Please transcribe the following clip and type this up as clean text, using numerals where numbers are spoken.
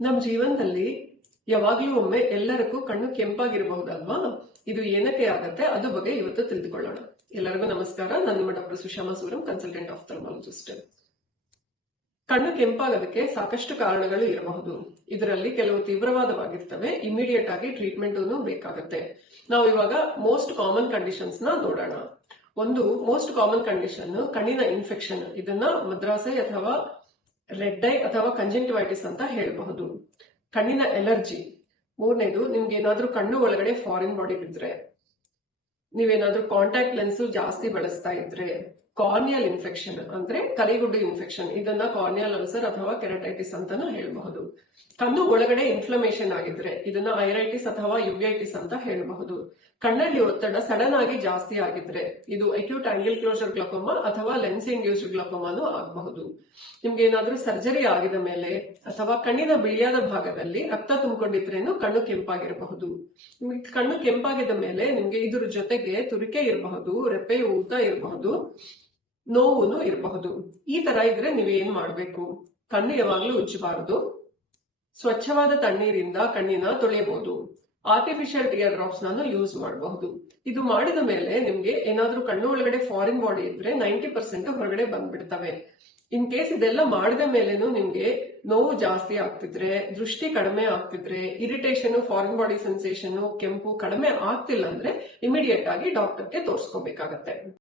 ನಮ್ಮ ಜೀವನದಲ್ಲಿ ಯಾವಾಗ್ಲೂ ಒಮ್ಮೆ ಎಲ್ಲರಿಗೂ ಕಣ್ಣು ಕೆಂಪಾಗಿರಬಹುದಲ್ವಾ? ಇದು ಏನಕ್ಕೆ ಆಗತ್ತೆ ಅದು ಬಗ್ಗೆ ಇವತ್ತು ತಿಳಿದುಕೊಳ್ಳೋಣ. ಎಲ್ಲರಿಗೂ ನಮಸ್ಕಾರ. ನಾನು ನಿಮ್ಮ ಡಾಕ್ಟರ್ ಸುಷಮಾ ಸೂರಂ, ಕನ್ಸಲ್ಟೆಂಟ್ ಆಫ್ಥಲ್ಮಾಲಜಿಸ್ಟ್. ಕಣ್ಣು ಕೆಂಪಾಗೋದಕ್ಕೆ ಸಾಕಷ್ಟು ಕಾರಣಗಳು ಇರಬಹುದು. ಇದರಲ್ಲಿ ಕೆಲವು ತೀವ್ರವಾದವಾಗಿರ್ತವೆ. ಇಮಿಡಿಯೇಟ್ ಆಗಿ ಟ್ರೀಟ್ಮೆಂಟ್ ಬೇಕಾಗುತ್ತೆ. ನಾವು ಇವಾಗ ಮೋಸ್ಟ್ ಕಾಮನ್ ಕಂಡೀಷನ್ಸ್ ನ ನೋಡೋಣ. ಒಂದು ಮೋಸ್ಟ್ ಕಾಮನ್ ಕಂಡೀಷನ್ ಕಣ್ಣಿನ ಇನ್ಫೆಕ್ಷನ್. ಇದನ್ನ ಮದ್ರಾಸೆ ಅಥವಾ ರೆಡ್ ಐ ಅಥವಾ ಕಂಜಂಕ್ಟಿವೈಟಿಸ್ ಅಂತ ಹೇಳಬಹುದು. ಕಣ್ಣಿನ ಎಲರ್ಜಿ. ಮೂರನೇದು, ನಿಮ್ಗೆ ಏನಾದ್ರೂ ಕಣ್ಣು ಒಳಗಡೆ ಫಾರಿನ್ ಬಾಡಿ ಬಿದ್ರೆ, ನೀವೇನಾದ್ರೂ ಕಾಂಟ್ಯಾಕ್ಟ್ ಲೆನ್ಸ್ ಜಾಸ್ತಿ ಬಳಸ್ತಾ ಇದ್ರೆ, ಕಾರ್ನಿಯಲ್ ಇನ್ಫೆಕ್ಷನ್ ಅಂದ್ರೆ ಕರಿಗುಡ್ಡು ಇನ್ಫೆಕ್ಷನ್, ಇದನ್ನ ಕಾರ್ನಿಯಲ್ ಅಲ್ಸರ್ ಅಥವಾ ಕೆರಟೈಟಿಸ್ ಅಂತಾನು ಹೇಳಬಹುದು. ಕಣ್ಣು ಒಳಗಡೆ ಇನ್ಫ್ಲಮೇಷನ್ ಆಗಿದ್ರೆ ಇದನ್ನ ಐರೈಟಿಸ್ ಅಥವಾ ಯುವಿಐಟಿಸ್ ಅಂತ ಹೇಳಬಹುದು. ಕಣ್ಣಲ್ಲಿ ಒತ್ತಡ ಸಡನ್ ಆಗಿ ಜಾಸ್ತಿ ಆಗಿದ್ರೆ ಇದು ಅಕ್ಯೂಟ್ ಆಂಗಲ್ ಕ್ಲೋಸರ್ ಗ್ಲಕೋಮಾ ಅಥವಾ ಲೆನ್ಸ್ ಇಂಡ್ಯೂಸ್ಡ್ ಗ್ಲಕೋಮಾನು ಆಗಬಹುದು. ನಿಮ್ಗೆ ಏನಾದ್ರೂ ಸರ್ಜರಿ ಆಗಿದ ಮೇಲೆ ಅಥವಾ ಕಣ್ಣಿನ ಬಿಳಿಯಾದ ಭಾಗದಲ್ಲಿ ರಕ್ತ ತುಂಬಿಕೊಂಡಿದ್ರೇನು ಕಣ್ಣು ಕೆಂಪಾಗಿರಬಹುದು. ನಿಮ್ಗೆ ಕಣ್ಣು ಕೆಂಪಾಗಿದ ಮೇಲೆ ನಿಮ್ಗೆ ಇದ್ರ ಜೊತೆಗೆ ತುರಿಕೆ ಇರಬಹುದು, ರೆಪ್ಪೆ ಊತ ಇರಬಹುದು, ನೋವು ಇರಬಹುದು. ಈ ತರ ಇದ್ರೆ ನೀವೇನ್ ಮಾಡ್ಬೇಕು? ಕಣ್ಣು ಯಾವಾಗ್ಲೂ ಉಜ್ಜಬಾರದು. ಸ್ವಚ್ಛವಾದ ತಣ್ಣೀರಿಂದ ಕಣ್ಣಿನ ತೊಳೆಯಬಹುದು. ಆರ್ಟಿಫಿಷಿಯಲ್ ಟಿಯರ್ ಡ್ರಾಪ್ಸ್ ನಾನು ಯೂಸ್ ಮಾಡಬಹುದು. ಇದು ಮಾಡಿದ ಮೇಲೆ ನಿಮ್ಗೆ ಏನಾದ್ರೂ ಕಣ್ಣು ಒಳಗಡೆ ಫಾರಿನ್ ಬಾಡಿ ಇದ್ರೆ 90% ಹೊರಗಡೆ ಬಂದ್ಬಿಡ್ತವೆ. ಇನ್ ಕೇಸ್ ಇದೆಲ್ಲ ಮಾಡಿದ ಮೇಲೇನು ನಿಮ್ಗೆ ನೋವು ಜಾಸ್ತಿ ಆಗ್ತಿದ್ರೆ, ದೃಷ್ಟಿ ಕಡಿಮೆ ಆಗ್ತಿದ್ರೆ, ಇರಿಟೇಷನ್, ಫಾರಿನ್ ಬಾಡಿ ಸೆನ್ಸೇಷನ್, ಕೆಂಪು ಕಡಿಮೆ ಆಗ್ತಿಲ್ಲ ಅಂದ್ರೆ ಇಮಿಡಿಯೇಟ್ ಆಗಿ ಡಾಕ್ಟರ್ಗೆ ತೋರಿಸ್ಕೋಬೇಕಾಗತ್ತೆ.